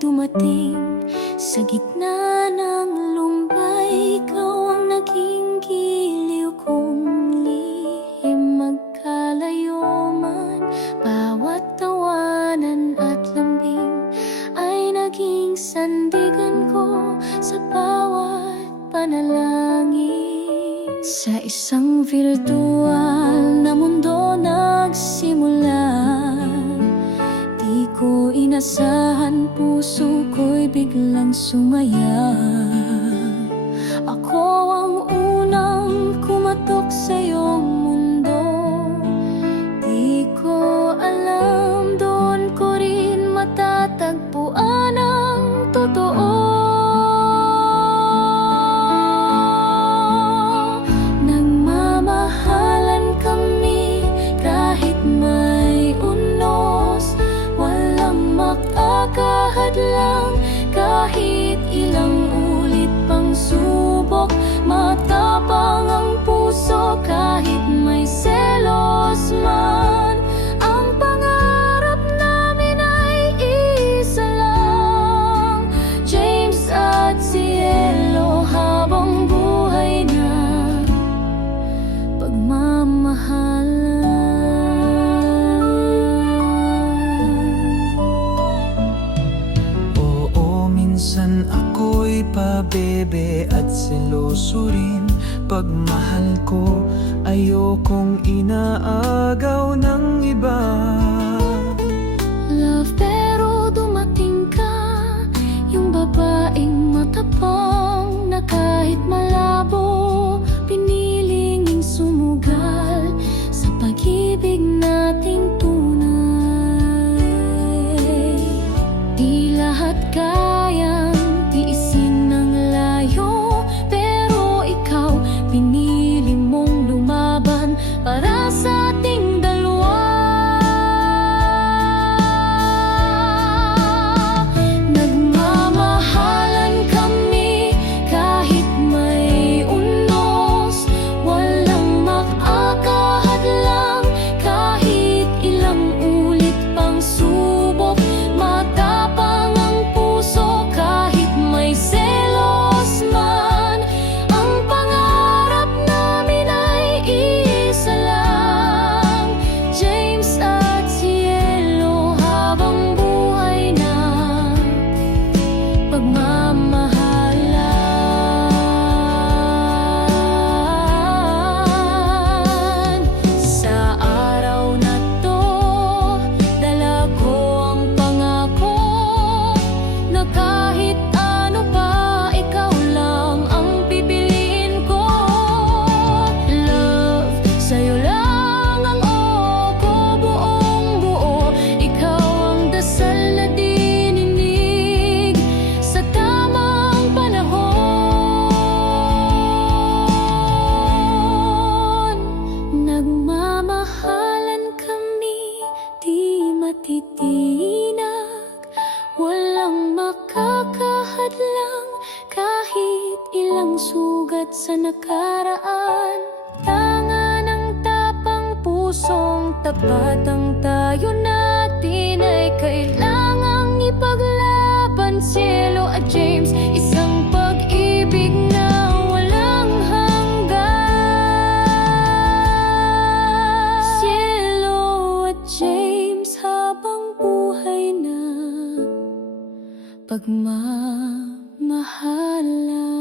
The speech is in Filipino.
dumating sa gitna ng lumbay. Ikaw ang naging giliw kong lihim. Magkalayo man bawat tawanan at lambing ay naging sandigan ko sa bawat panalangin. Sa isang virtual na mundo nagsimula, di ko inasahan, puso ko'y biglang sumaya. Ako ang unang kumatok sa iyong mundo, di ko alam doon ko rin matatagpuan ang totoo. Nagmamahalan kami kahit may unos, walang makakahadlang kahit ilang ulit pang subok. Matapang ang puso kahit may selos man. Ang pangarap namin ay isa lang, James at Cielo, habang buhay na pagmamahalan. Oo, minsan ako'y pabebe at seloso rin. Pagmahal ko, ayokong inaagaw ng iba. Love, pero dumating ka, yung babaeng matapang na kahit malabo, piniling sumugal sa pag-ibig nating tunay. Di lahat kayang tiisin ng layo, pero ikaw pinili mong lumaban para sa ating dalawa. Nagmamahalan kami kahit may unos, walang makakahadlang kahit ilang ulit pang subok. Matapang ang puso kahit may selos man. Ang pangarap namin ay isa lang, James at Cielo, habang buhay na pagmamahalan. Sa araw na to, dala ko ang pangako na kahit ano pa, ikaw lang ang pipiliin ko. Love, sa'yo lang ang oo ko, buong buo. Ikaw ang dasal na dininig sa tamang panahon. Nagmamahalan kami, di matitinag, walang makakahadlang kahit ilang sugat sa nakaraan. Tanga ng tapang pusong tapat, ang tayo natin ay kailangang ipaglaban. Cielo at James, isang pag-ibig na walang hanggan. Cielo at James, habang buhay na pagmamahalan.